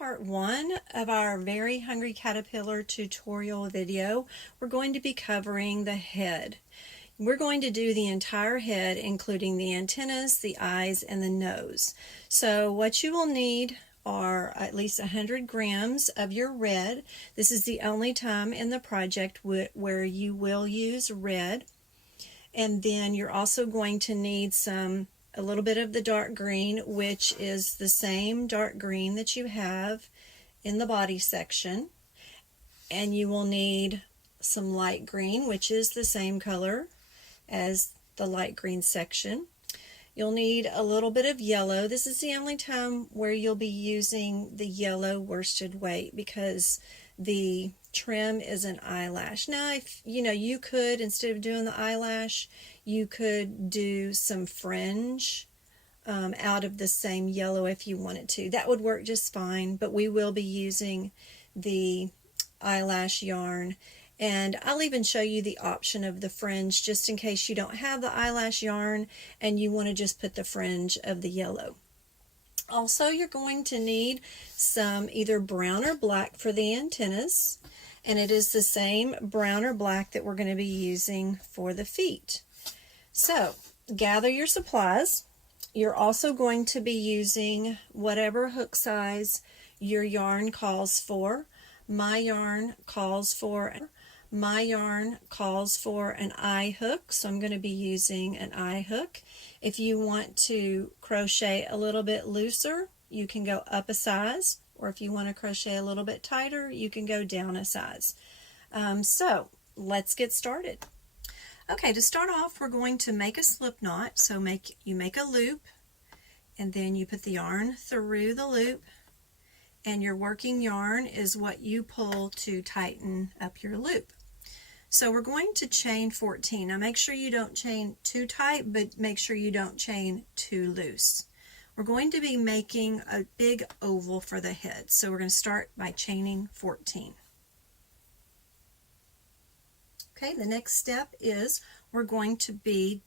part 1 of our Very Hungry Caterpillar tutorial video. We're going to be covering the head. We're going to do the entire head, including the antennas, the eyes, and the nose. So what you will need are at least 100 grams of your red. This is the only time in the project where you will use red. And then you're also going to need a little bit of the dark green, which is the same dark green that you have in the body section. And you will need some light green, which is the same color as the light green section. You'll need a little bit of yellow. This is the only time where you'll be using the yellow worsted weight because the trim is an eyelash. Now, if you could, instead of doing the eyelash, you could do some fringe out of the same yellow if you wanted to. That would work just fine, but we will be using the eyelash yarn. And I'll even show you the option of the fringe just in case you don't have the eyelash yarn and you want to just put the fringe of the yellow. Also, you're going to need some either brown or black for the antennas, and it is the same brown or black that we're going to be using for the feet. So, gather your supplies. You're also going to be using whatever hook size your yarn calls for. My yarn calls for an eye hook, so I'm going to be using an eye hook. If you want to crochet a little bit looser, you can go up a size, or if you want to crochet a little bit tighter, you can go down a size. So let's get started. Okay, to start off, we're going to make a slip knot. So you make a loop, and then you put the yarn through the loop, and your working yarn is what you pull to tighten up your loop. So we're going to chain 14. Now make sure you don't chain too tight, but make sure you don't chain too loose. We're going to be making a big oval for the head. So we're going to start by chaining 14. Okay, the next step is we're going to be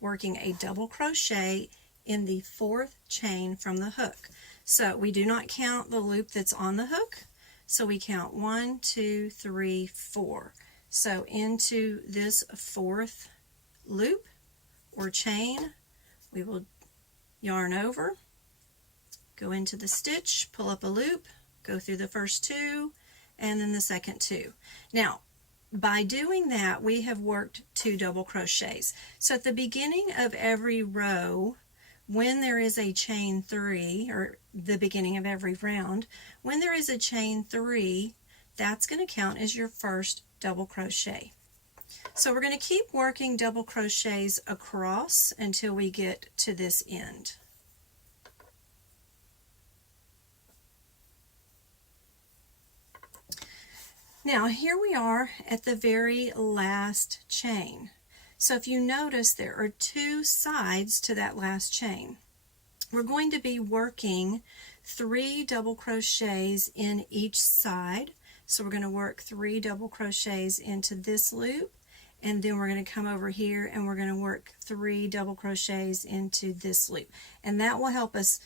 working a double crochet in the 4th chain from the hook. So we do not count the loop that's on the hook. So we count 1, 2, 3, 4. So into this 4th loop or chain, we will yarn over, go into the stitch, pull up a loop, go through the first 2, and then the second 2. Now, by doing that, we have worked 2 double crochets. So at the beginning of every row, when there is a chain 3, or the beginning of every round, when there is a chain 3, that's going to count as your first double crochet. So we're going to keep working double crochets across until we get to this end. Now here we are at the very last chain. So if you notice, there are 2 sides to that last chain. We're going to be working 3 double crochets in each side. So we're going to work 3 double crochets into this loop, and then we're going to come over here and we're going to work 3 double crochets into this loop. And that will help us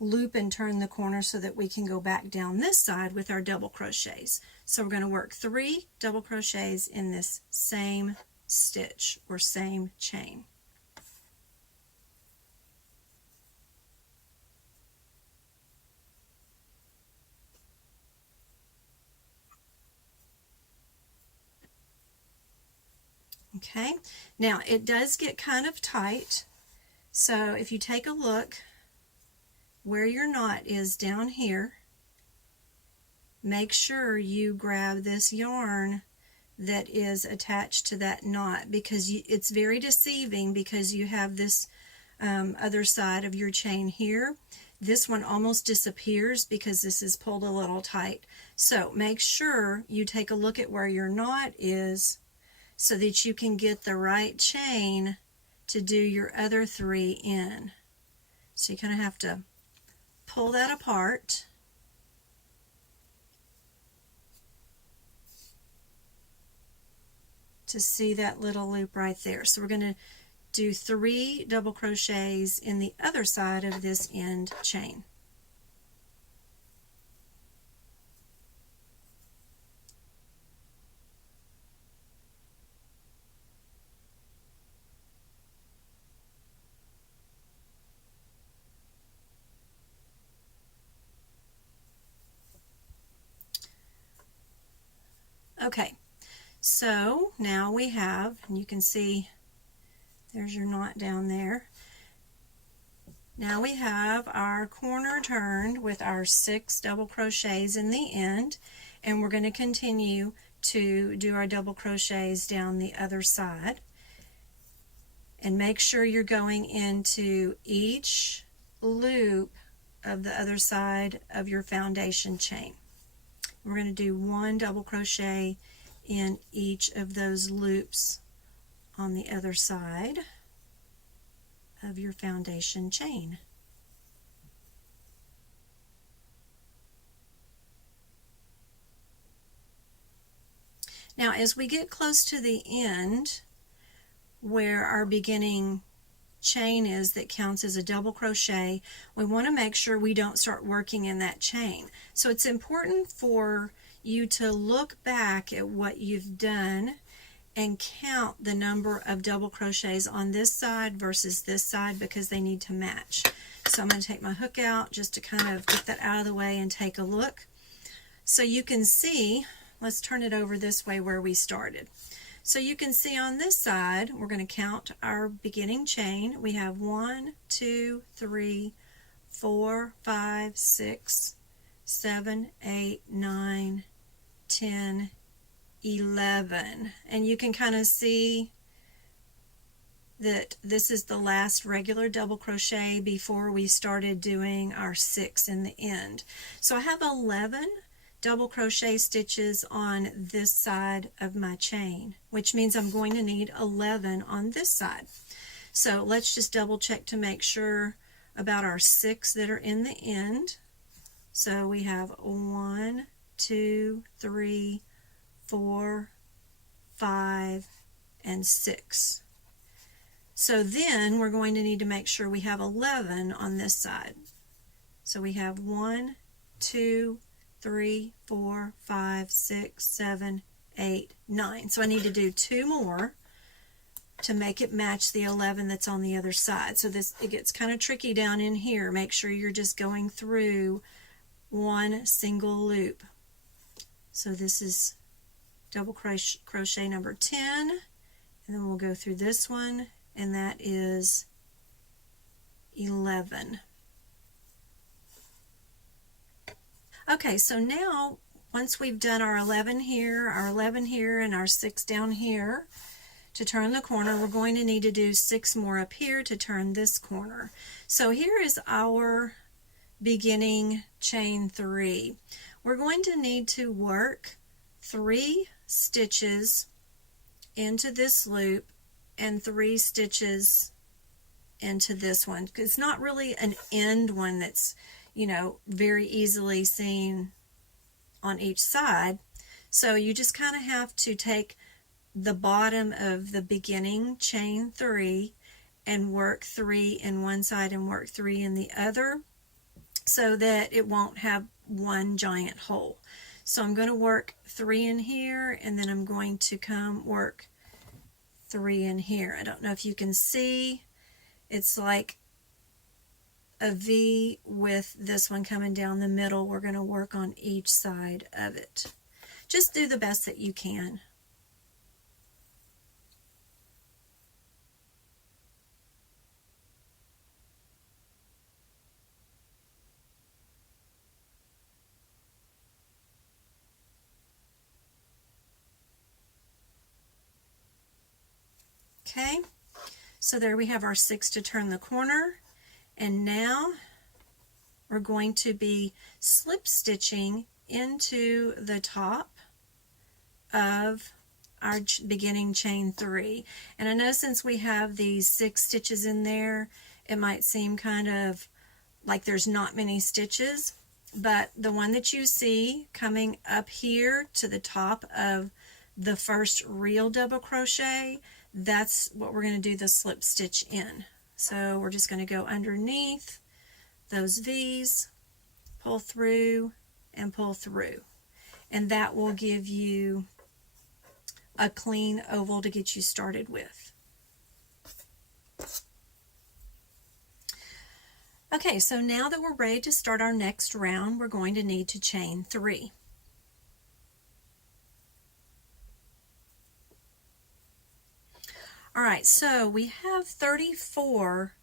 loop and turn the corner so that we can go back down this side with our double crochets. So we're going to work 3 double crochets in this same stitch or same chain. Okay, now it does get kind of tight, so if you take a look where your knot is down here, make sure you grab this yarn that is attached to that knot, because it's very deceiving because you have this other side of your chain here. This one almost disappears because this is pulled a little tight. So make sure you take a look at where your knot is so that you can get the right chain to do your other 3 in. So you kind of have to pull that apart. To see that little loop right there. So we're going to do 3 double crochets in the other side of this end chain. Okay, so now we have, and you can see there's your knot down there. Now we have our corner turned with our 6 double crochets in the end, and we're going to continue to do our double crochets down the other side. And make sure you're going into each loop of the other side of your foundation chain. We're going to do 1 double crochet in each of those loops on the other side of your foundation chain. Now as we get close to the end where our beginning chain is that counts as a double crochet, we want to make sure we don't start working in that chain. So it's important for you to look back at what you've done and count the number of double crochets on this side versus this side because they need to match. So I'm going to take my hook out just to kind of get that out of the way and take a look. So you can see, let's turn it over this way where we started. So you can see on this side, we're going to count our beginning chain. We have 1, 2, 3, 4, 5, 6, 7, 8, 9, 10, 11. And you can kind of see that this is the last regular double crochet before we started doing our 6 in the end. So I have 11 double crochet stitches on this side of my chain, which means I'm going to need 11 on this side. So let's just double check to make sure about our 6 that are in the end. So we have 1, 2, 3, 4, 5, and 6. So then we're going to need to make sure we have 11 on this side. So we have 1, 2, 3, 4, 5, 6, 7, 8, 9. So I need to do 2 more to make it match the 11 that's on the other side. So this, it gets kind of tricky down in here. Make sure you're just going through one single loop. So this is double crochet number 10, and then we'll go through this one, and that is 11. Okay, so now once we've done our 11 here, and our 6 down here to turn the corner, we're going to need to do 6 more up here to turn this corner. So here is our beginning chain 3. We're going to need to work 3 stitches into this loop and 3 stitches into this one. It's not really an end one that's, you know, very easily seen on each side. So you just kind of have to take the bottom of the beginning chain 3 and work 3 in one side and work 3 in the other so that it won't have one giant hole. So I'm going to work 3 in here, and then I'm going to come work 3 in here. I don't know if you can see, it's like a V with this one coming down the middle. We're going to work on each side of it. Just do the best that you can. Okay, so there we have our 6 to turn the corner, and now we're going to be slip stitching into the top of our beginning chain 3. And I know since we have these 6 stitches in there, it might seem kind of like there's not many stitches, but the one that you see coming up here to the top of the first real double crochet, that's what we're going to do the slip stitch in. So we're just going to go underneath those V's, pull through, and pull through. And that will give you a clean oval to get you started with. Okay, so now that we're ready to start our next round, we're going to need to chain 3. Alright, so we have 34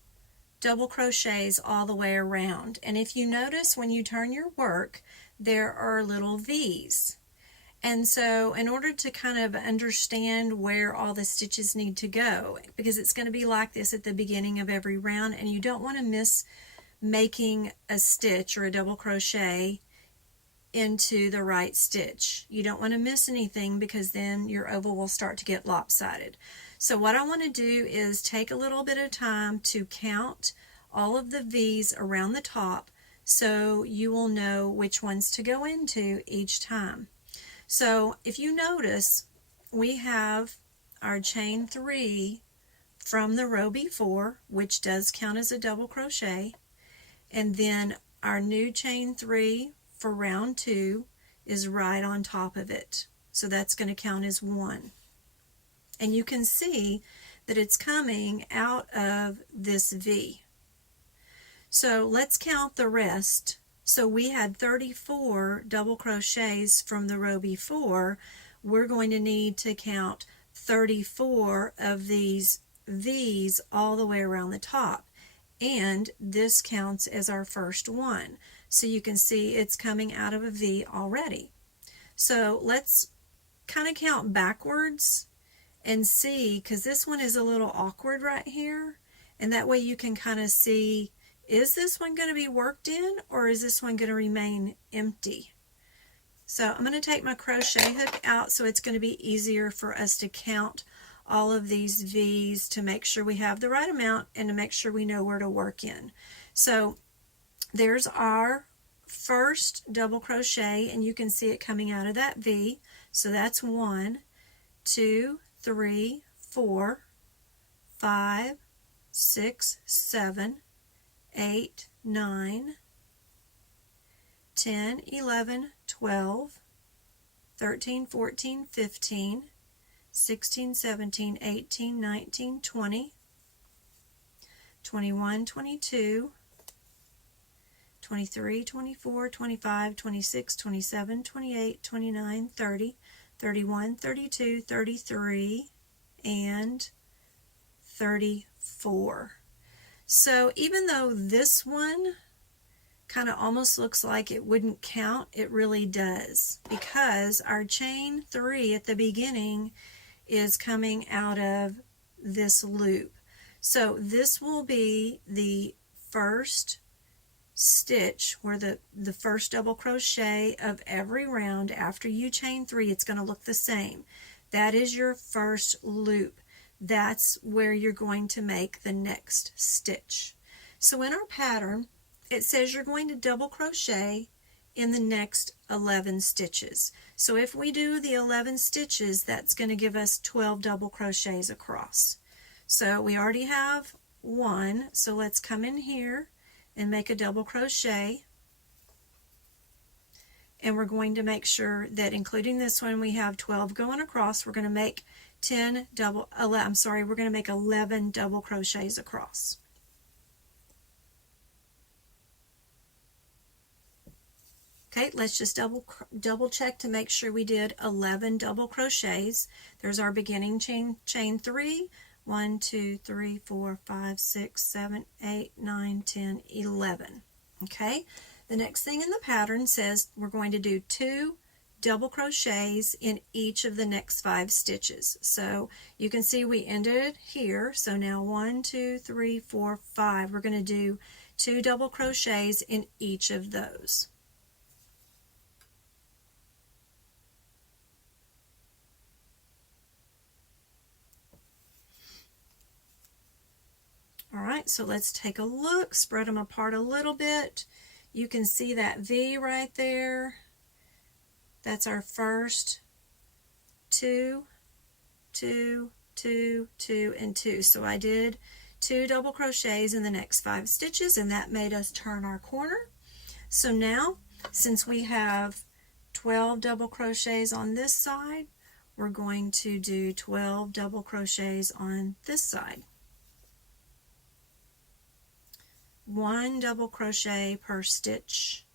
double crochets all the way around, and if you notice when you turn your work there are little V's. And so in order to kind of understand where all the stitches need to go, because it's going to be like this at the beginning of every round and you don't want to miss making a stitch or a double crochet into the right stitch. You don't want to miss anything because then your oval will start to get lopsided. So what I want to do is take a little bit of time to count all of the V's around the top so you will know which ones to go into each time. So if you notice, we have our chain 3 from the row before, which does count as a double crochet, and then our new chain 3 for round 2 is right on top of it. So that's going to count as 1. And you can see that it's coming out of this V. So let's count the rest. So we had 34 double crochets from the row before. We're going to need to count 34 of these V's all the way around the top. And this counts as our first one. So you can see it's coming out of a V already. So let's kind of count backwards and see, because this one is a little awkward right here. And that way you can kind of see, is this one going to be worked in or is this one going to remain empty? So I'm going to take my crochet hook out so it's going to be easier for us to count all of these V's to make sure we have the right amount and to make sure we know where to work in. So there's our first double crochet and you can see it coming out of that V. So that's 1, 2, 3, 4, 5, 6, 7, 8, 9, 10, 11, 12, 13, 14, 15, 16, 17, 18, 19, 20, 21, 22, 23, 24, 25, 26, 27, 28, 29, 30, 31, 32, 33, and 34. So even though this one kind of almost looks like it wouldn't count, it really does, because our chain 3 at the beginning is coming out of this loop. So this will be the first stitch where the first double crochet of every round after you chain 3. It's going to look the same. That is your first loop. That's where you're going to make the next stitch. So in our pattern it says you're going to double crochet in the next 11 stitches. So if we do the 11 stitches, that's going to give us 12 double crochets across. So we already have 1, so let's come in here and make a double crochet, and we're going to make sure that including this one we have 12 going across. We're going to make 11 double crochets across. Okay, let's just double check to make sure we did 11 double crochets. There's our beginning chain 3. 1, 2, 3, 4, 5, 6, 7, 8, 9, 10, 11. Okay, the next thing in the pattern says we're going to do 2 double crochets in each of the next 5 stitches. So you can see we ended here. So now 1, 2, 3, 4, 5. We're going to do 2 double crochets in each of those. Alright, so let's take a look, spread them apart a little bit. You can see that V right there. That's our first 2, 2, 2, 2, and 2. So I did 2 double crochets in the next 5 stitches, and that made us turn our corner. So now, since we have 12 double crochets on this side, we're going to do 12 double crochets on this side. 1 double crochet per stitch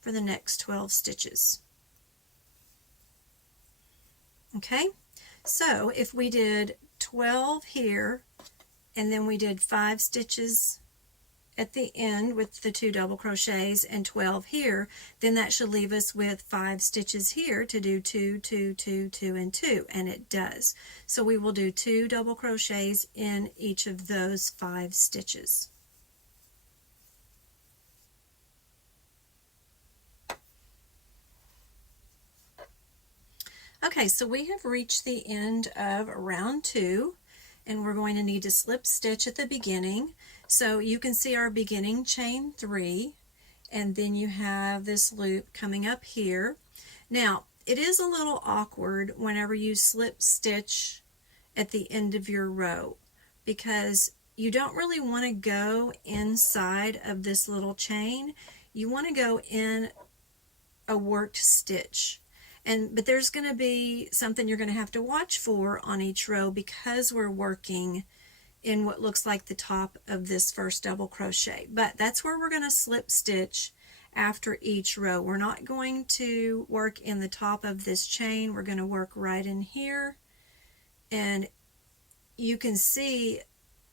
for the next 12 stitches. Okay, so if we did 12 here, and then we did 5 stitches at the end with the 2 double crochets and 12 here, then that should leave us with 5 stitches here to do 2, 2, 2, 2, and 2, and it does. So we will do 2 double crochets in each of those 5 stitches. Okay, so we have reached the end of round 2, and we're going to need to slip stitch at the beginning. So you can see our beginning chain 3, and then you have this loop coming up here. Now, it is a little awkward whenever you slip stitch at the end of your row, because you don't really want to go inside of this little chain. You want to go in a worked stitch. But there's going to be something you're going to have to watch for on each row, because we're working in what looks like the top of this first double crochet. But that's where we're going to slip stitch after each row. We're not going to work in the top of this chain. We're going to work right in here, and you can see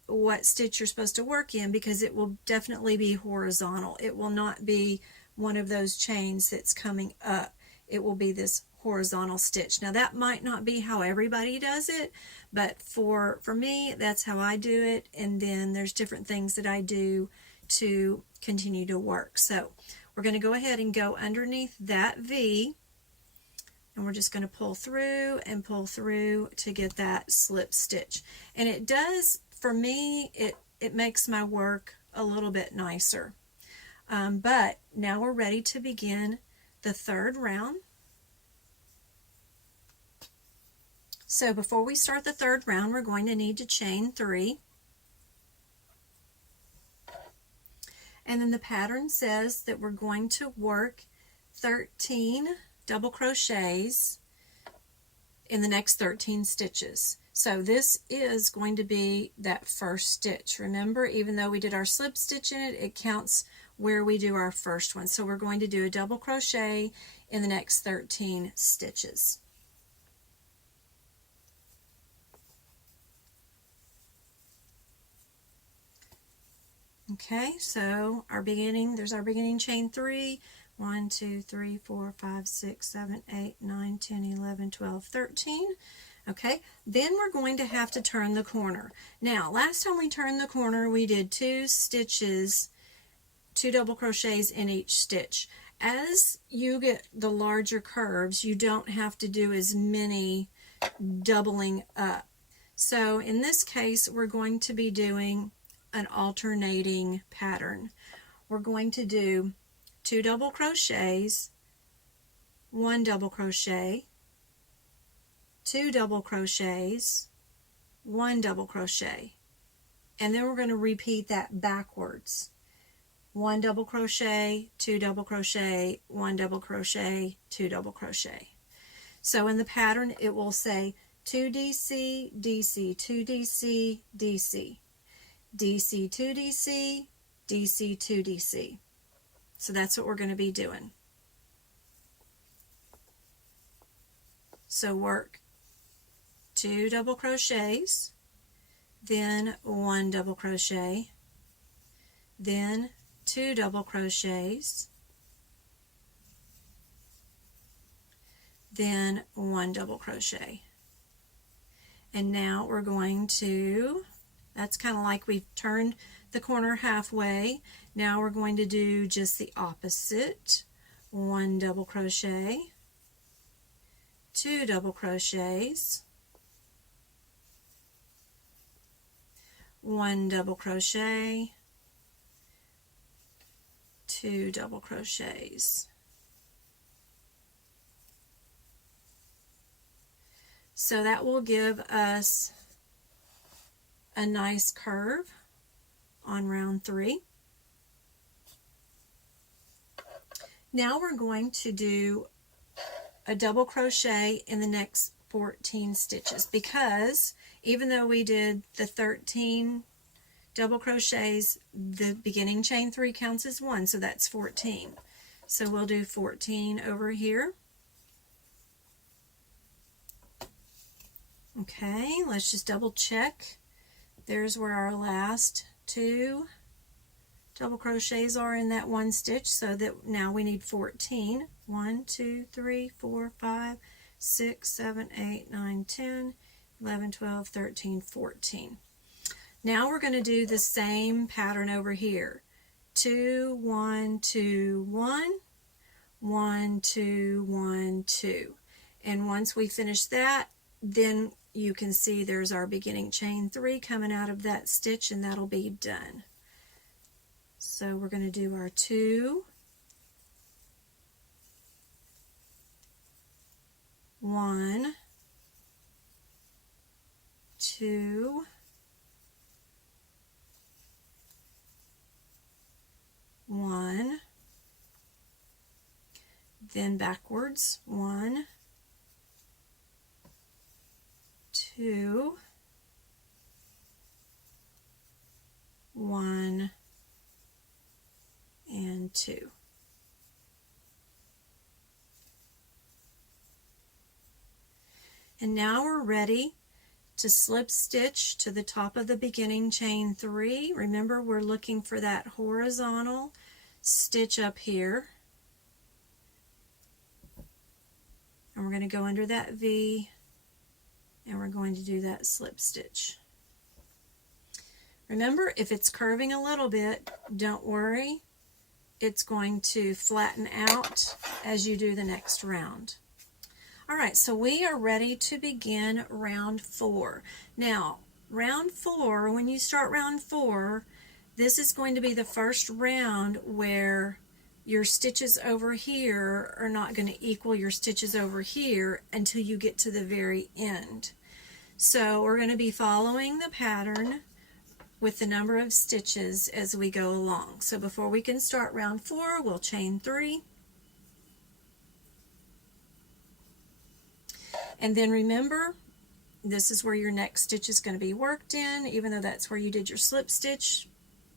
what stitch you're supposed to work in, because it will definitely be horizontal. It will not be one of those chains that's coming up. It will be this horizontal stitch. Now that might not be how everybody does it, but for me, that's how I do it. And then there's different things that I do to continue to work. So we're going to go ahead and go underneath that V, and we're just going to pull through and pull through to get that slip stitch. And it does, for me, it makes my work a little bit nicer. But now we're ready to begin the third round. So before we start the third round, we're going to need to chain 3. And then the pattern says that we're going to work 13 double crochets in the next 13 stitches. So this is going to be that first stitch. Remember, even though we did our slip stitch in it, it counts where we do our first one. So we're going to do a double crochet in the next 13 stitches. Okay, so there's our beginning chain 3. 1, 2, 3, 4, 5, 6, 7, 8, 9, 10, 11, 12, 13. Okay, then we're going to have to turn the corner. Now, last time we turned the corner, we did 2 stitches, 2 double crochets in each stitch. As you get the larger curves, you don't have to do as many doubling up. So in this case, we're going to be doing an alternating pattern. We're going to do 2 double crochets, 1 double crochet, 2 double crochets, 1 double crochet, and then we're going to repeat that backwards. 1 double crochet, 2 double crochet, 1 double crochet, 2 double crochet. So in the pattern it will say 2DC, DC, 2DC, DC, DC, 2DC, DC, 2DC. So that's what we're going to be doing. So work 2 double crochets, then 1 double crochet, then 2 double crochets, then 1 double crochet. And now we're going to, that's kind of like we've turned the corner halfway. Now we're going to do just the opposite. 1 double crochet, 2 double crochets, 1 double crochet, 2 double crochets. So that will give us a nice curve on round 3. Now we're going to do a double crochet in the next 14 stitches, because even though we did the 13 double crochets, the beginning chain 3 counts as 1, so that's 14. So we'll do 14 over here. Okay, let's just double check. There's where our last 2 double crochets are in that one stitch, so that now we need 14. 1, 2, 3, 4, 5, 6, 7, 8, 9, 10, 11, 12, 13, 14. Now we're going to do the same pattern over here. 2, 1, 2, 1, 1, 2, 1, 2. And once we finish that, then you can see there's our beginning chain 3 coming out of that stitch, and that'll be done. So we're going to do our 2, 1, 2, 1, then backwards, 1, 2, 1, and 2. And now we're ready to slip stitch to the top of the beginning chain 3. Remember, we're looking for that horizontal stitch up here. And we're going to go under that V, and we're going to do that slip stitch. Remember, if it's curving a little bit, don't worry. It's going to flatten out as you do the next round. All right, so we are ready to begin round 4. Now, round 4, when you start round 4, this is going to be the first round where your stitches over here are not going to equal your stitches over here until you get to the very end. So we're going to be following the pattern with the number of stitches as we go along. So before we can start round 4, we'll chain 3. And then remember, this is where your next stitch is going to be worked in. Even though that's where you did your slip stitch,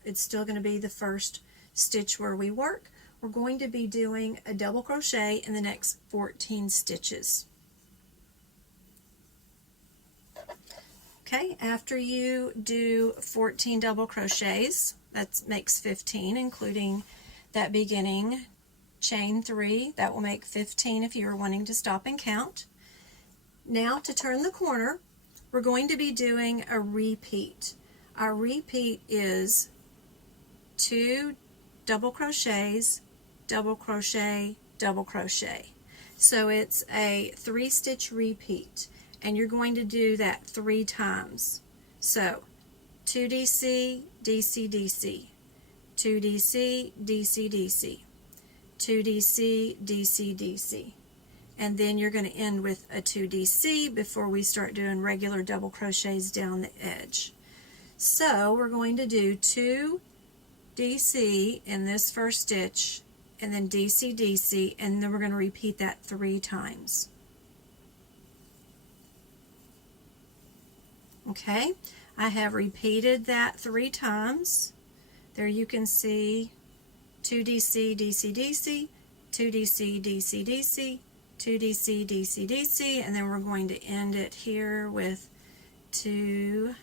it's still going to be the first stitch where we work. We're going to be doing a double crochet in the next 14 stitches. Okay, after you do 14 double crochets, that makes 15, including that beginning chain 3. That will make 15 if you are wanting to stop and count. Now, to turn the corner, we're going to be doing a repeat. Our repeat is 2 double crochets, double crochet, double crochet. So it's a 3-stitch repeat, and you're going to do that 3 times. So 2 DC, DC, DC, 2 DC, DC, DC, 2 DC, DC, DC. And then you're going to end with a 2 DC before we start doing regular double crochets down the edge. So we're going to do 2 DC in this first stitch, and then DC, DC, and then we're going to repeat that 3 times. Okay, I have repeated that 3 times. There you can see 2 DC, DC, DC, 2 DC, DC, DC, 2 DC, DC, DC, and then we're going to end it here with 2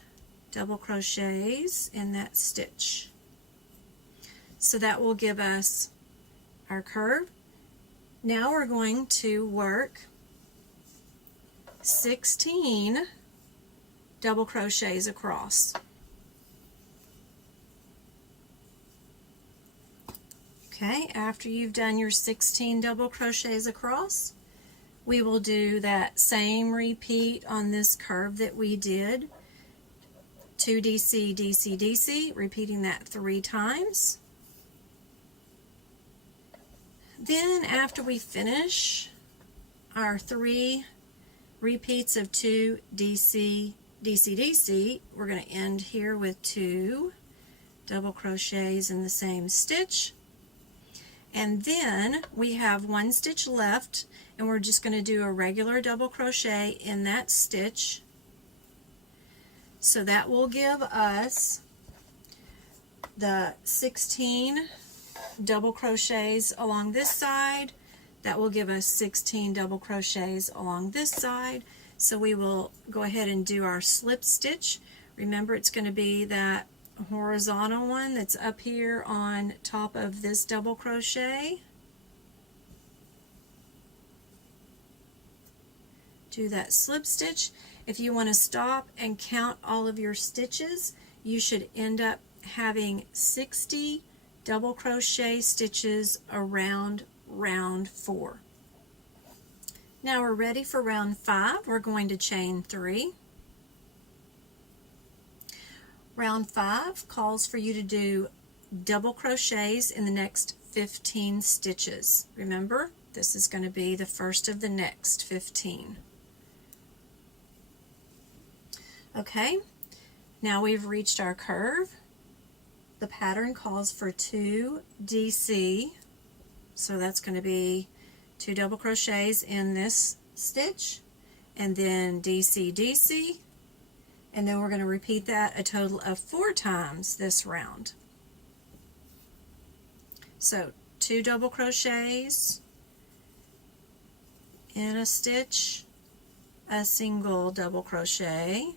double crochets in that stitch. So that will give us our curve. Now we're going to work 16 double crochets across. Okay, after you've done your 16 double crochets across, we will do that same repeat on this curve that we did. 2 DC, DC, DC, repeating that 3 times. Then after we finish our 3 repeats of 2 DC, DC, DC, we're going to end here with 2 double crochets in the same stitch. And then we have 1 stitch left, and we're just going to do a regular double crochet in that stitch. So that will give us the 16 double crochets along this side. That will give us 16 double crochets along this side. So we will go ahead and do our slip stitch. Remember, it's going to be that horizontal one that's up here on top of this double crochet. Do that slip stitch. If you want to stop and count all of your stitches, you should end up having 60 double crochet stitches around round 4. Now we're ready for round 5. We're going to chain 3. Round 5 calls for you to do double crochets in the next 15 stitches. Remember, this is going to be the first of the next 15. Okay, now we've reached our curve. The pattern calls for 2 DC, so that's going to be 2 double crochets in this stitch, and then DC, DC, and then we're going to repeat that a total of 4 times this round. So 2 double crochets in a stitch, a single double crochet,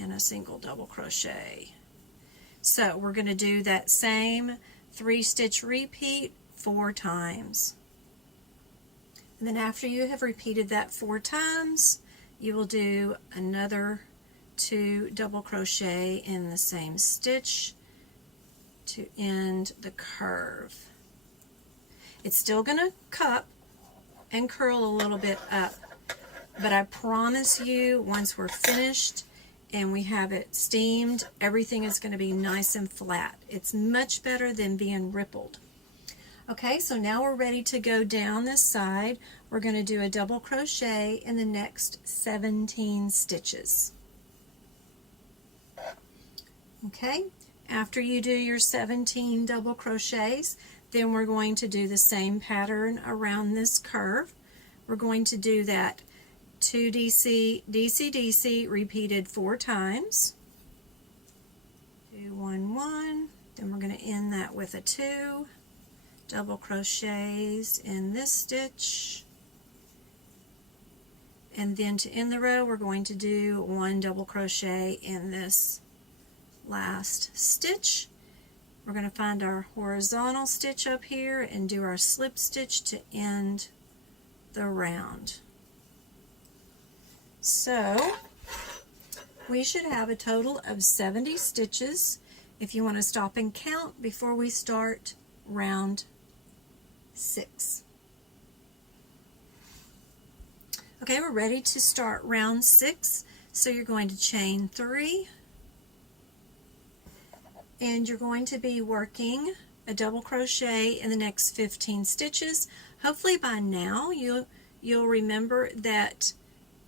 and a single double crochet. So we're going to do that same 3-stitch repeat 4 times. And then after you have repeated that 4 times, you will do another 2 double crochet in the same stitch to end the curve. It's still going to cup and curl a little bit up, but I promise you, once we're finished and we have it steamed, everything is going to be nice and flat. It's much better than being rippled. Okay, so now we're ready to go down this side. We're going to do a double crochet in the next 17 stitches. Okay, after you do your 17 double crochets, then we're going to do the same pattern around this curve. We're going to do that 2 DC, DC, DC repeated 4 times. 2, 1, 1. Then we're going to end that with a 2 double crochets in this stitch. And then to end the row, we're going to do 1 double crochet in this last stitch. We're going to find our horizontal stitch up here and do our slip stitch to end the round. So we should have a total of 70 stitches if you want to stop and count before we start round 6. Okay, we're ready to start round 6. So you're going to chain 3, and you're going to be working a double crochet in the next 15 stitches. Hopefully by now you'll remember that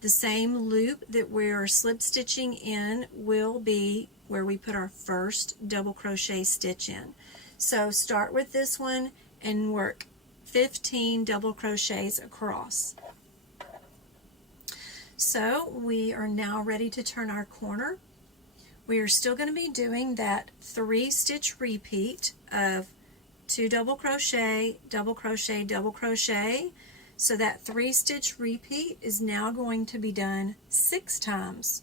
the same loop that we're slip stitching in will be where we put our first double crochet stitch in. So start with this one and work 15 double crochets across. So we are now ready to turn our corner. We are still going to be doing that 3-stitch repeat of 2 double crochet, double crochet, double crochet. So that 3-stitch repeat is now going to be done 6 times.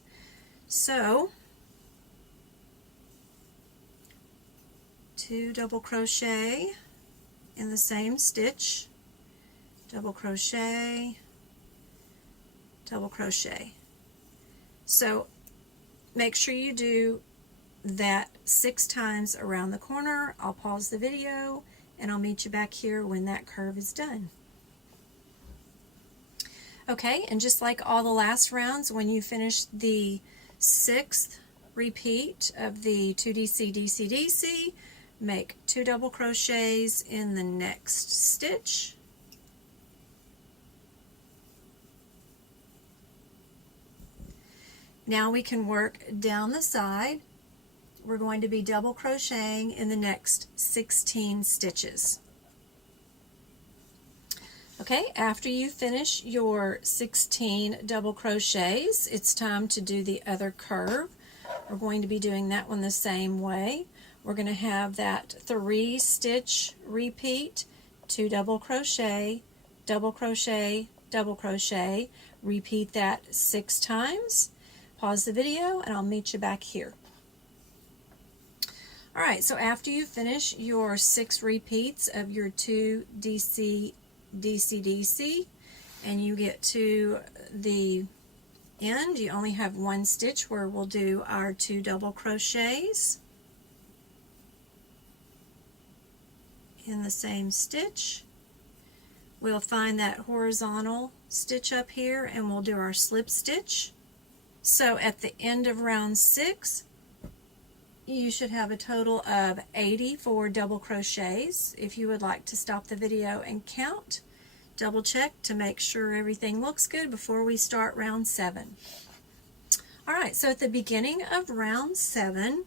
So 2 double crochet in the same stitch, double crochet, double crochet. So make sure you do that 6 times around the corner. I'll pause the video and I'll meet you back here when that curve is done. Okay, and just like all the last rounds, when you finish the 6th repeat of the 2 DC, DC, DC, make 2 double crochets in the next stitch. Now we can work down the side. We're going to be double crocheting in the next 16 stitches. Okay, after you finish your 16 double crochets, it's time to do the other curve. We're going to be doing that one the same way. We're going to have that 3-stitch repeat, 2 double crochet, double crochet, double crochet. Repeat that 6 times. Pause the video and I'll meet you back here. Alright, so after you finish your 6 repeats of your 2 DC, DC, DC, and you get to the end, you only have 1 stitch where we'll do our 2 double crochets in the same stitch. We'll find that horizontal stitch up here and we'll do our slip stitch. So at the end of round 6, you should have a total of 84 double crochets. If you would like to stop the video and count, double check to make sure everything looks good before we start round 7. Alright, so at the beginning of round 7,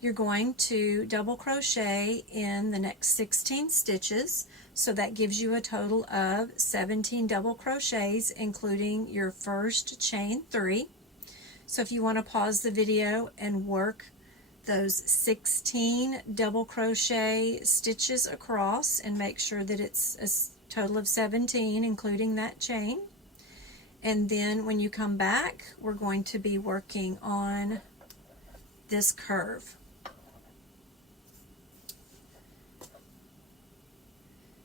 you're going to double crochet in the next 16 stitches. So that gives you a total of 17 double crochets, including your first chain 3. So if you want to pause the video and work those 16 double crochet stitches across and make sure that it's a total of 17 including that chain, and then when you come back we're going to be working on this curve.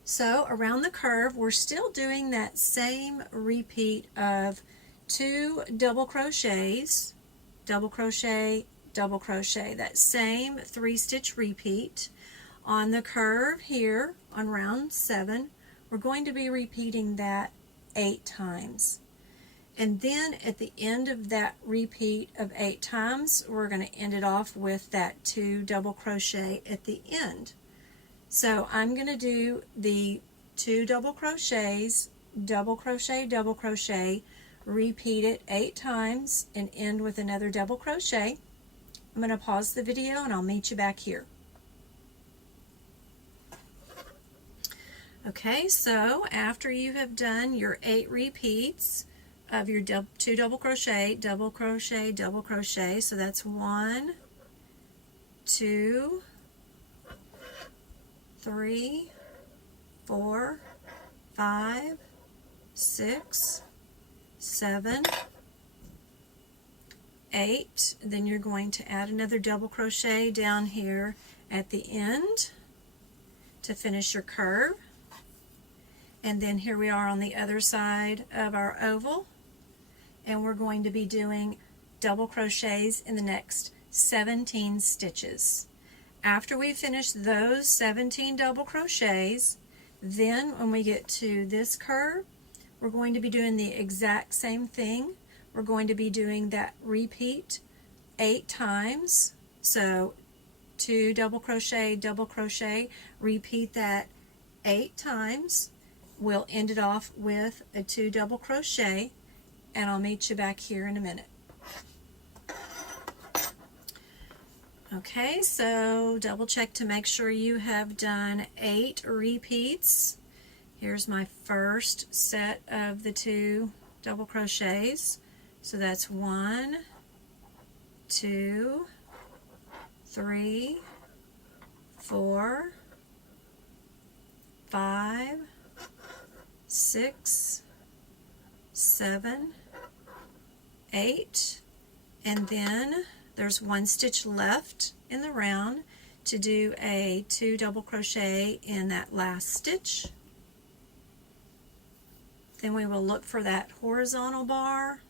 So around the curve we're still doing that same repeat of 2 double crochets, double crochet, double crochet, that same 3-stitch repeat. On the curve here on round 7 we're going to be repeating that 8 times, and then at the end of that repeat of 8 times we're going to end it off with that 2 double crochet at the end. So I'm going to do the 2 double crochets, double crochet, double crochet, repeat it 8 times and end with another double crochet. I'm going to pause the video and I'll meet you back here. Okay, so after you have done your 8 repeats of your 2 double crochet, double crochet, double crochet, so that's 1, 2, 3, 4, 5, 6, 7, 8, then you're going to add another double crochet down here at the end to finish your curve. And then here we are on the other side of our oval, and we're going to be doing double crochets in the next 17 stitches. After we finish those 17 double crochets, then when we get to this curve, we're going to be doing the exact same thing. We're going to be doing that repeat 8 times. So 2 double crochet, repeat that 8 times. We'll end it off with a 2 double crochet, and I'll meet you back here in a minute. Okay, so double check to make sure you have done 8 repeats. Here's my first set of the 2 double crochets. So that's 1, 2, 3, 4, 5, 6, 7, 8, and then there's 1 stitch left in the round to do a 2 double crochet in that last stitch. Then we will look for that horizontal bar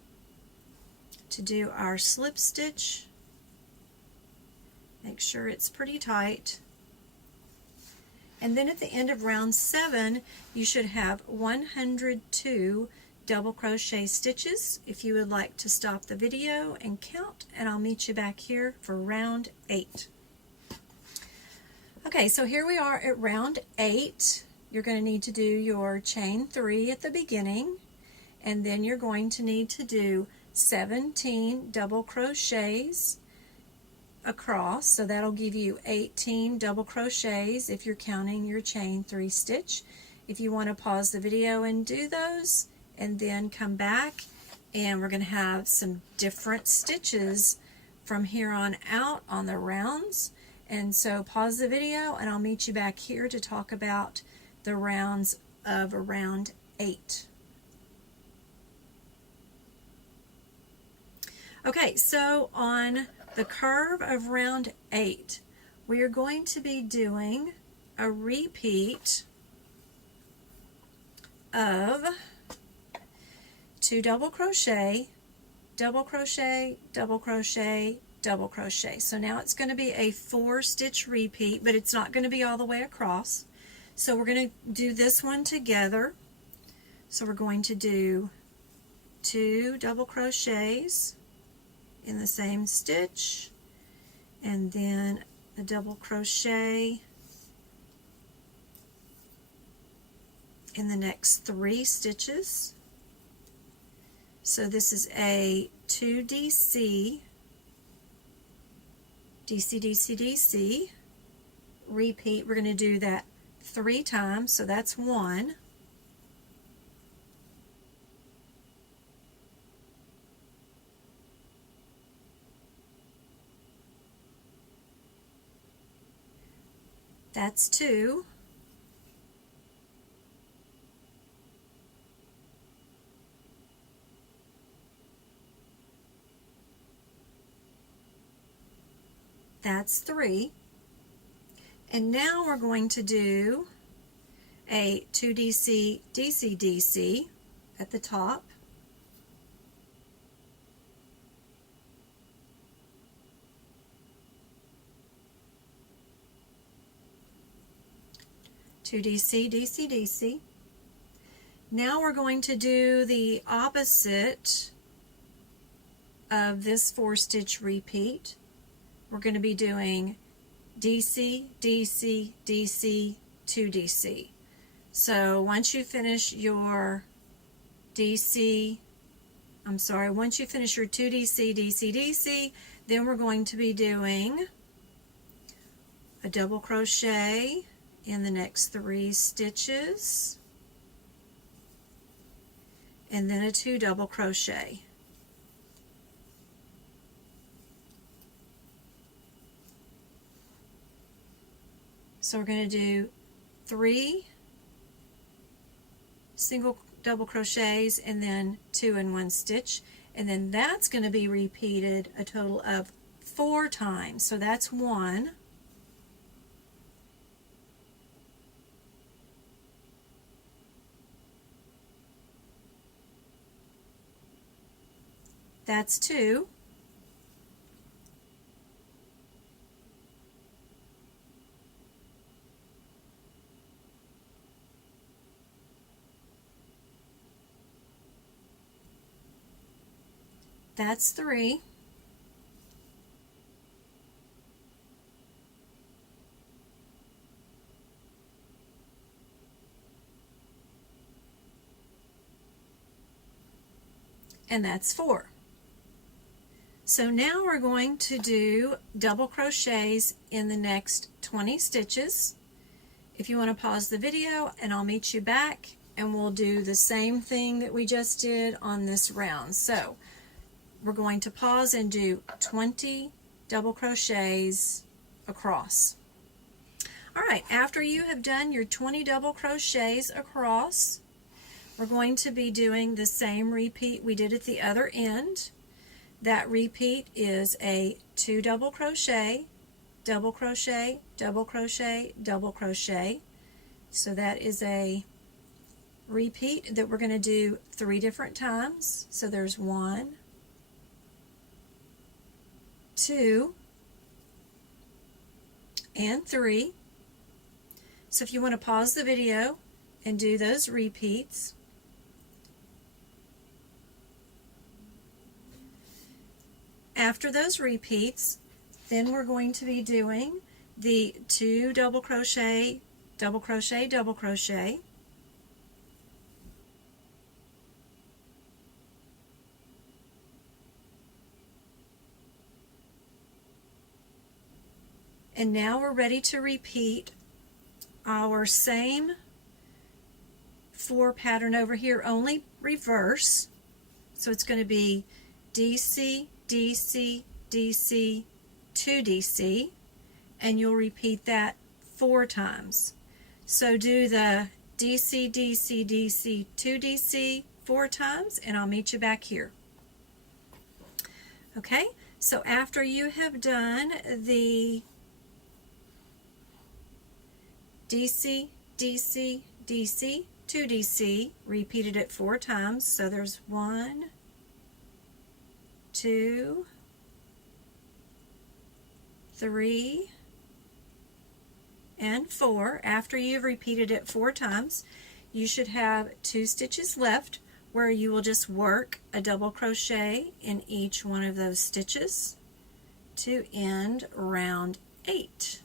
to do our slip stitch. Make sure it's pretty tight. And then at the end of round 7 you should have 102 double crochet stitches. If you would like to stop the video and count, and I'll meet you back here for round 8. Okay, so here we are at round 8. You're going to need to do your chain 3 at the beginning, and then you're going to need to do 17 double crochets across, so that'll give you 18 double crochets if you're counting your chain 3 stitch. If you want to pause the video and do those and then come back, and we're going to have some different stitches from here on out on the rounds, and so pause the video and I'll meet you back here to talk about the rounds of round 8. Okay, so on the curve of round 8, we are going to be doing a repeat of 2 double crochet, double crochet, double crochet, double crochet. So now it's going to be a 4-stitch repeat, but it's not going to be all the way across. So we're going to do this one together. So we're going to do 2 double crochets in the same stitch, and then a double crochet in the next 3 stitches. So this is a 2DC, DC, DC, DC, repeat. We're going to do that 3 times, so that's 1. That's 2. That's 3. And now we're going to do a 2DC, DC, DC at the top. Two DC, DC, DC. Now we're going to do the opposite of this 4-stitch repeat. We're going to be doing DC, DC, DC, 2DC. So once you finish your once you finish your 2DC, DC, DC, then we're going to be doing a double crochet in the next 3 stitches, and then a 2 double crochet. So we're going to do 3 single double crochets and then 2 in 1 stitch, and then that's going to be repeated a total of 4 times. So that's 1, that's 2, that's 3, and that's 4. So now we're going to do double crochets in the next 20 stitches. If you want to pause the video, and I'll meet you back, and we'll do the same thing that we just did on this round. So we're going to pause and do 20 double crochets across. Alright, after you have done your 20 double crochets across, we're going to be doing the same repeat we did at the other end. That repeat is a 2 double crochet, double crochet, double crochet, double crochet. So that is a repeat that we're going to do 3 different times. So there's 1, 2, and 3. So if you want to pause the video and do those repeats. After those repeats, then we're going to be doing the 2 double crochet, double crochet, double crochet. And now we're ready to repeat our same 4 pattern over here, only reverse. So it's going to be DC, DC, DC, 2DC, and you'll repeat that 4 times. So do the DC, DC, DC, 2DC 4 times, and I'll meet you back here. Okay, so after you have done the DC, DC, DC, 2DC, repeated it 4 times. So there's 1, 2, 3, and 4. After you've repeated it 4 times, you should have 2 stitches left where you will just work a double crochet in each one of those stitches to end round 8.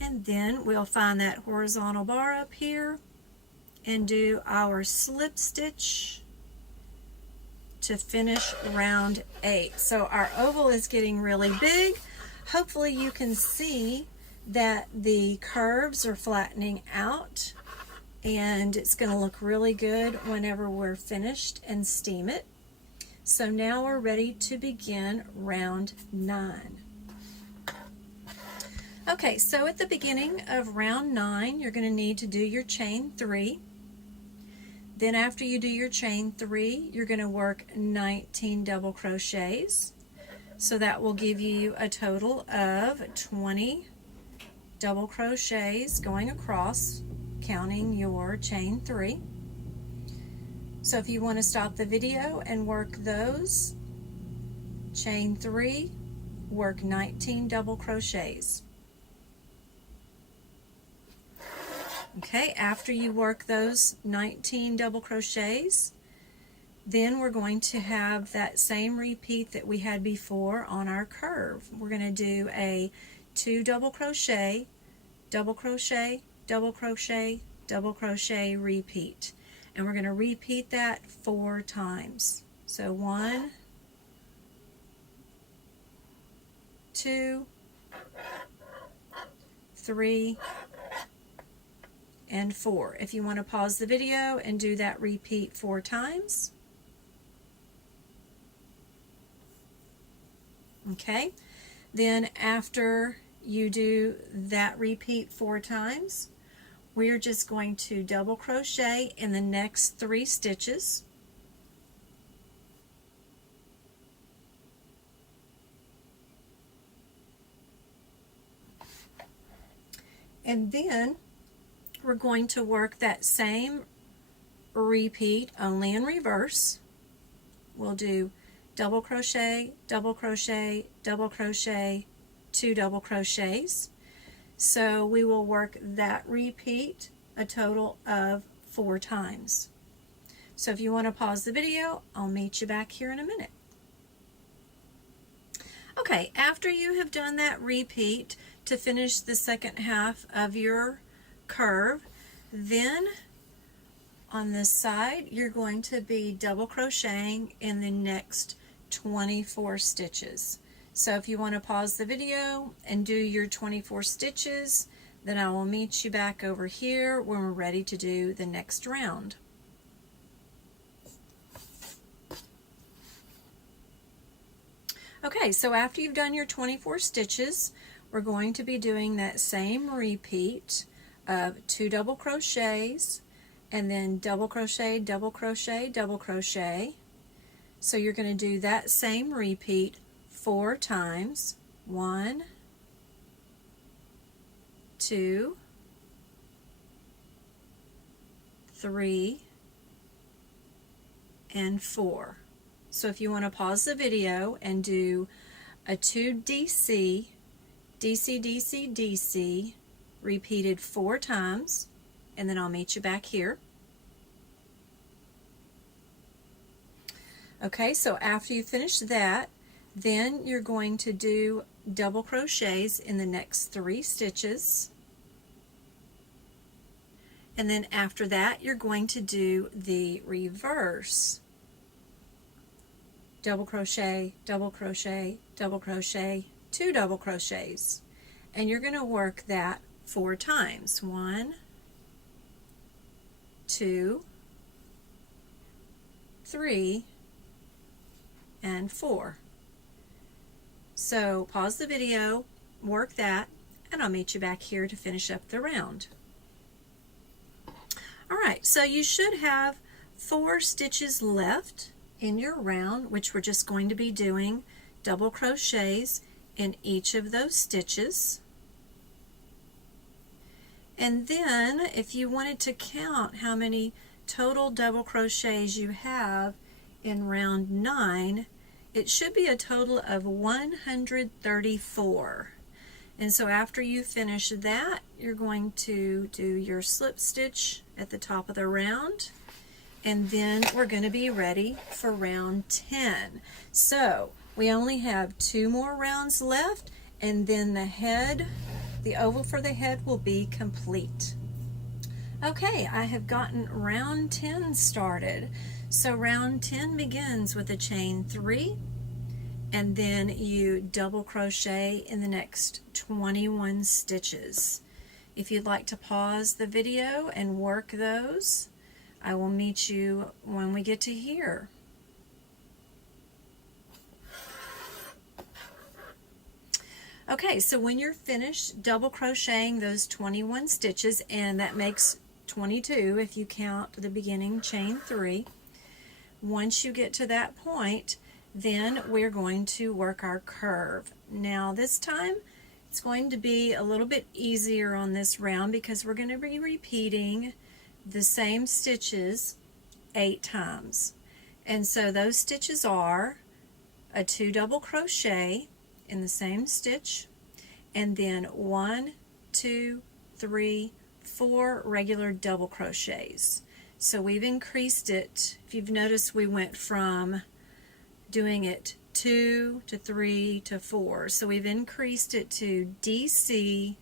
And then we'll find that horizontal bar up here and do our slip stitch to finish round 8. So our oval is getting really big. Hopefully you can see that the curves are flattening out, and it's going to look really good whenever we're finished and steam it. So now we're ready to begin round 9. Okay, so at the beginning of round 9, you're going to need to do your chain 3. Then after you do your chain 3, you're going to work 19 double crochets. So that will give you a total of 20 double crochets going across, counting your chain 3. So if you want to stop the video and work those, chain 3, work 19 double crochets. Okay, after you work those 19 double crochets, then we're going to have that same repeat that we had before on our curve. We're going to do a 2 double crochet, double crochet, double crochet, double crochet, repeat. And we're going to repeat that 4 times. So 1, 2, 3, and 4. If you want to pause the video and do that repeat 4 times. Okay, then after you do that repeat 4 times, we're just going to double crochet in the next 3 stitches. And then we're going to work that same repeat, only in reverse. We'll do double crochet, double crochet, double crochet, 2 double crochets. So we will work that repeat a total of 4 times. So if you want to pause the video, I'll meet you back here in a minute. Okay, after you have done that repeat to finish the second half of your curve, then on this side you're going to be double crocheting in the next 24 stitches. So if you want to pause the video and do your 24 stitches, then I will meet you back over here when we're ready to do the next round. Okay, so after you've done your 24 stitches, we're going to be doing that same repeat of 2 double crochets and then double crochet, double crochet, double crochet. So you're going to do that same repeat 4 times. 1, 2, 3, and 4. So if you want to pause the video and do a 2 DC, DC, DC, DC, repeated 4 times, and then I'll meet you back here. Okay, so after you finish that, then you're going to do double crochets in the next 3 stitches. And then after that, you're going to do the reverse. Double crochet, double crochet, double crochet, 2 double crochets. And you're going to work that 4 times. 1, 2, 3, and 4. So pause the video, work that, and I'll meet you back here to finish up the round. Alright, so you should have 4 stitches left in your round, which we're just going to be doing double crochets in each of those stitches. And then if you wanted to count how many total double crochets you have in round 9, it should be a total of 134. And so after you finish that, you're going to do your slip stitch at the top of the round, and then we're going to be ready for round 10. So we only have 2 more rounds left, and then the oval for the head will be complete. Okay, I have gotten round 10 started. So round 10 begins with a chain 3, and then you double crochet in the next 21 stitches. If you'd like to pause the video and work those, I will meet you when we get to here. Okay, so when you're finished double crocheting those 21 stitches, and that makes 22 if you count the beginning chain 3, once you get to that point, then we're going to work our curve. Now this time it's going to be a little bit easier on this round because we're going to be repeating the same stitches 8 times. And so those stitches are a 2 double crochet in the same stitch, and then 1, 2, 3, 4 regular double crochets. So we've increased it. If you've noticed, we went from doing it 2 to 3 to 4. So we've increased it to DC,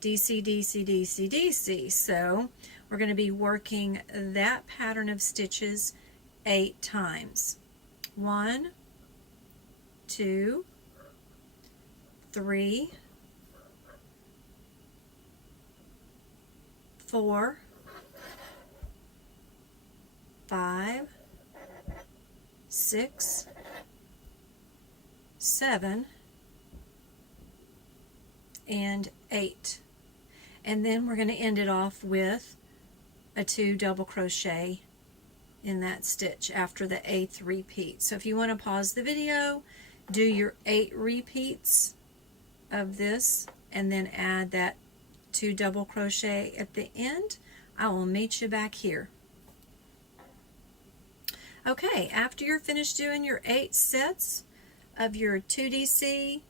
DC, DC, DC, DC. So we're going to be working that pattern of stitches 8 times. 1, 2, 3, 4, 5, 6, 7, and 8. And then we're going to end it off with a 2 double crochet in that stitch after the 8th repeat. So if you want to pause the video, do your 8 repeats of this, and then add that 2 double crochet at the end. I will meet you back here. Okay, after you're finished doing your 8 sets of your 2DC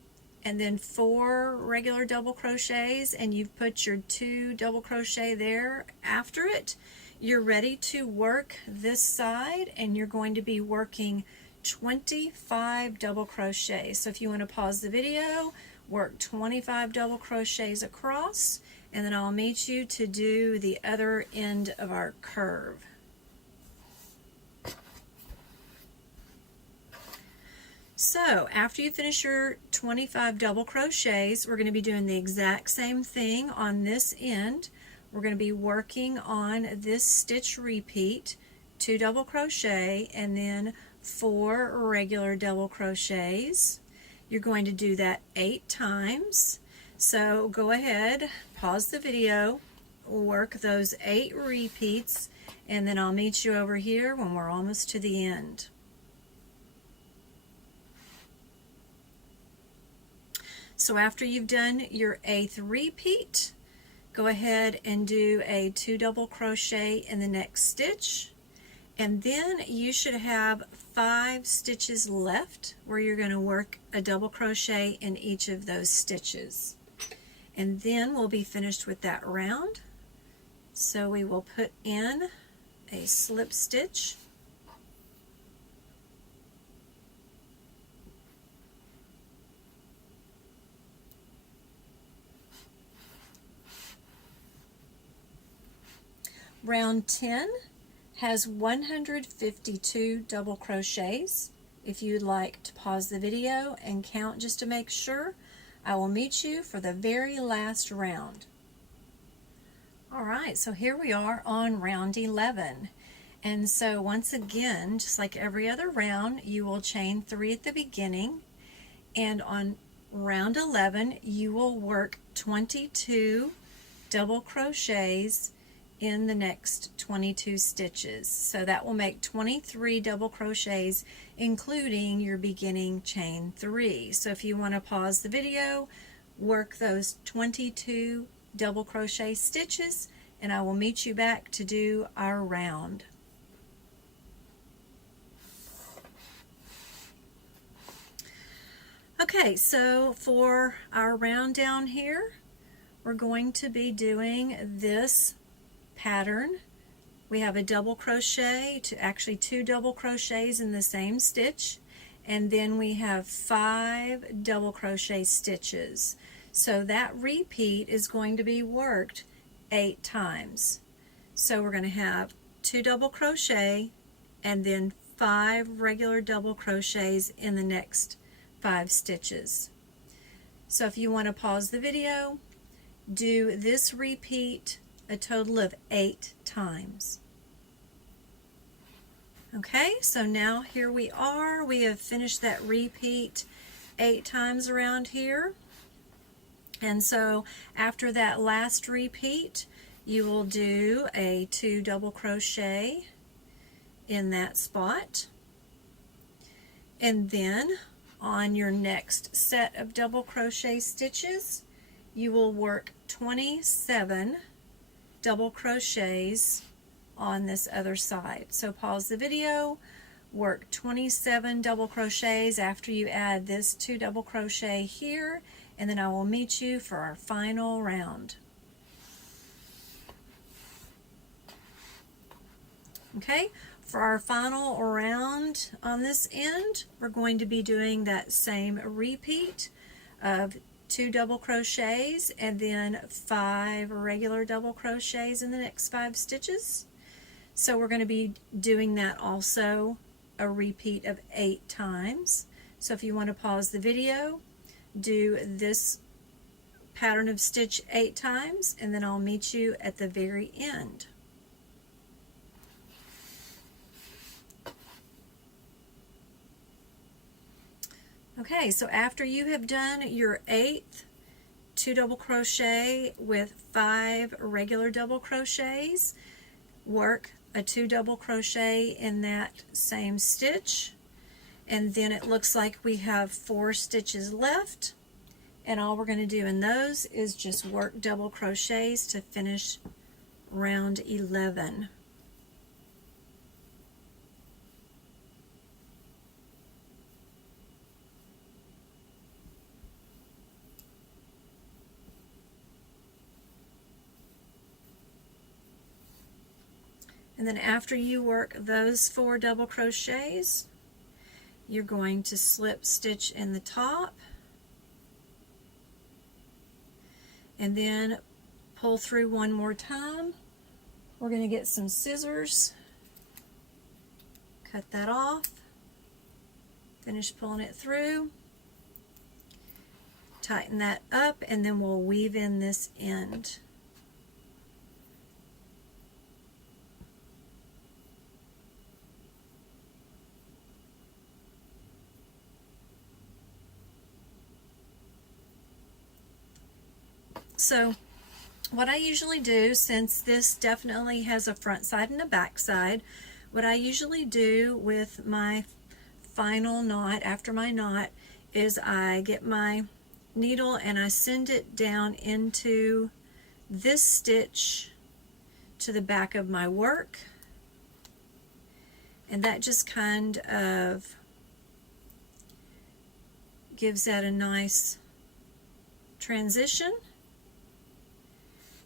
and then 4 regular double crochets, and you've put your 2 double crochet there after it, you're ready to work this side, and you're going to be working 25 double crochets. So if you want to pause the video, work 25 double crochets across, and then I'll meet you to do the other end of our curve. So after you finish your 25 double crochets, we're going to be doing the exact same thing on this end. We're going to be working on this stitch repeat, 2 double crochet, and then 4 regular double crochets. You're going to do that 8 times. So go ahead, pause the video, work those 8 repeats, and then I'll meet you over here when we're almost to the end. So after you've done your 8th repeat, go ahead and do a 2 double crochet in the next stitch, and then you should have 5 stitches left where you're going to work a double crochet in each of those stitches. And then we'll be finished with that round. So we will put in a slip stitch, round 10 has 152 double crochets. If you'd like to pause the video and count just to make sure, I will meet you for the very last round. Alright, so here we are on round 11. And so once again, just like every other round, you will chain 3 at the beginning, and on round 11 you will work 22 double crochets in the next 22 stitches. So that will make 23 double crochets, including your beginning chain 3. So if you want to pause the video, work those 22 double crochet stitches, and I will meet you back to do our round. Okay, so for our round down here, we're going to be doing this pattern. We have a double crochet, actually 2 double crochets in the same stitch, and then we have 5 double crochet stitches. So that repeat is going to be worked 8 times. So we're going to have 2 double crochet and then 5 regular double crochets in the next 5 stitches. So if you want to pause the video, do this repeat a total of 8 times. Okay, so now here we are. We have finished that repeat 8 times around here. And so after that last repeat, you will do a 2 double crochet in that spot. And then on your next set of double crochet stitches, you will work 27 double crochets on this other side. So pause the video, work 27 double crochets after you add this 2 double crochet here, and then I will meet you for our final round. Okay, for our final round on this end, we're going to be doing that same repeat of 2 double crochets and then 5 regular double crochets in the next 5 stitches. So we're going to be doing that also a repeat of 8 times. So if you want to pause the video, do this pattern of stitch 8 times, and then I'll meet you at the very end. Okay, so after you have done your 8th 2 double crochet with 5 regular double crochets, work a 2 double crochet in that same stitch, and then it looks like we have 4 stitches left, and all we're going to do in those is just work double crochets to finish round 11. And then after you work those 4 double crochets, you're going to slip stitch in the top and then pull through one more time. We're going to get some scissors, cut that off, finish pulling it through, tighten that up, and then we'll weave in this end. So what I usually do, since this definitely has a front side and a back side, what I usually do with my final knot, after my knot, is I get my needle and I send it down into this stitch to the back of my work, and that just kind of gives that a nice transition.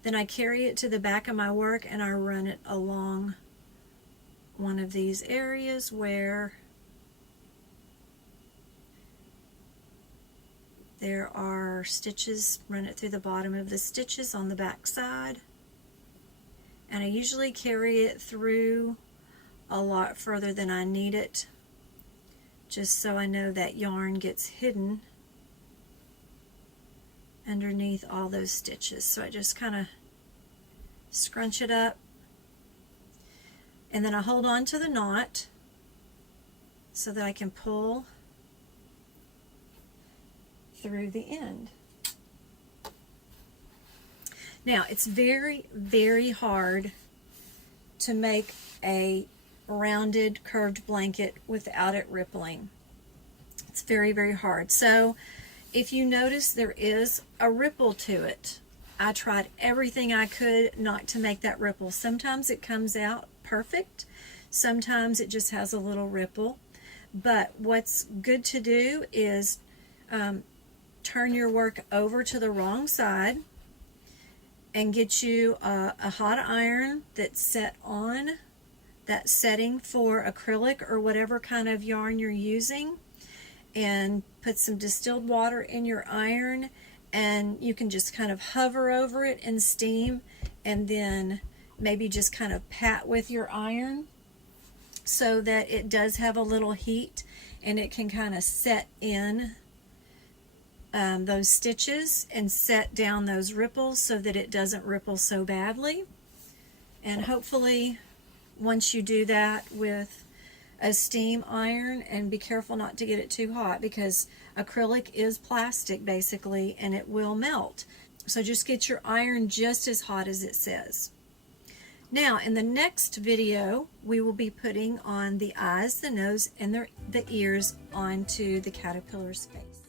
Then I carry it to the back of my work and I run it along one of these areas where there are stitches, run it through the bottom of the stitches on the back side. And I usually carry it through a lot further than I need it, just so I know that yarn gets hidden underneath all those stitches. So I just kind of scrunch it up, and then I hold on to the knot so that I can pull through the end. Now it's very, very hard to make a rounded curved blanket without it rippling. It's very, very hard. So if you notice there is a ripple to it, I tried everything I could not to make that ripple. Sometimes it comes out perfect, sometimes it just has a little ripple. But what's good to do is turn your work over to the wrong side and get you a hot iron that's set on that setting for acrylic or whatever kind of yarn you're using, and put some distilled water in your iron, and you can just kind of hover over it and steam, and then maybe just kind of pat with your iron so that it does have a little heat and it can kind of set in those stitches and set down those ripples so that it doesn't ripple so badly. And hopefully once you do that with a steam iron, and be careful not to get it too hot because acrylic is plastic basically and it will melt. So just get your iron just as hot as it says. Now in the next video we will be putting on the eyes, the nose, and the ears onto the caterpillar's face.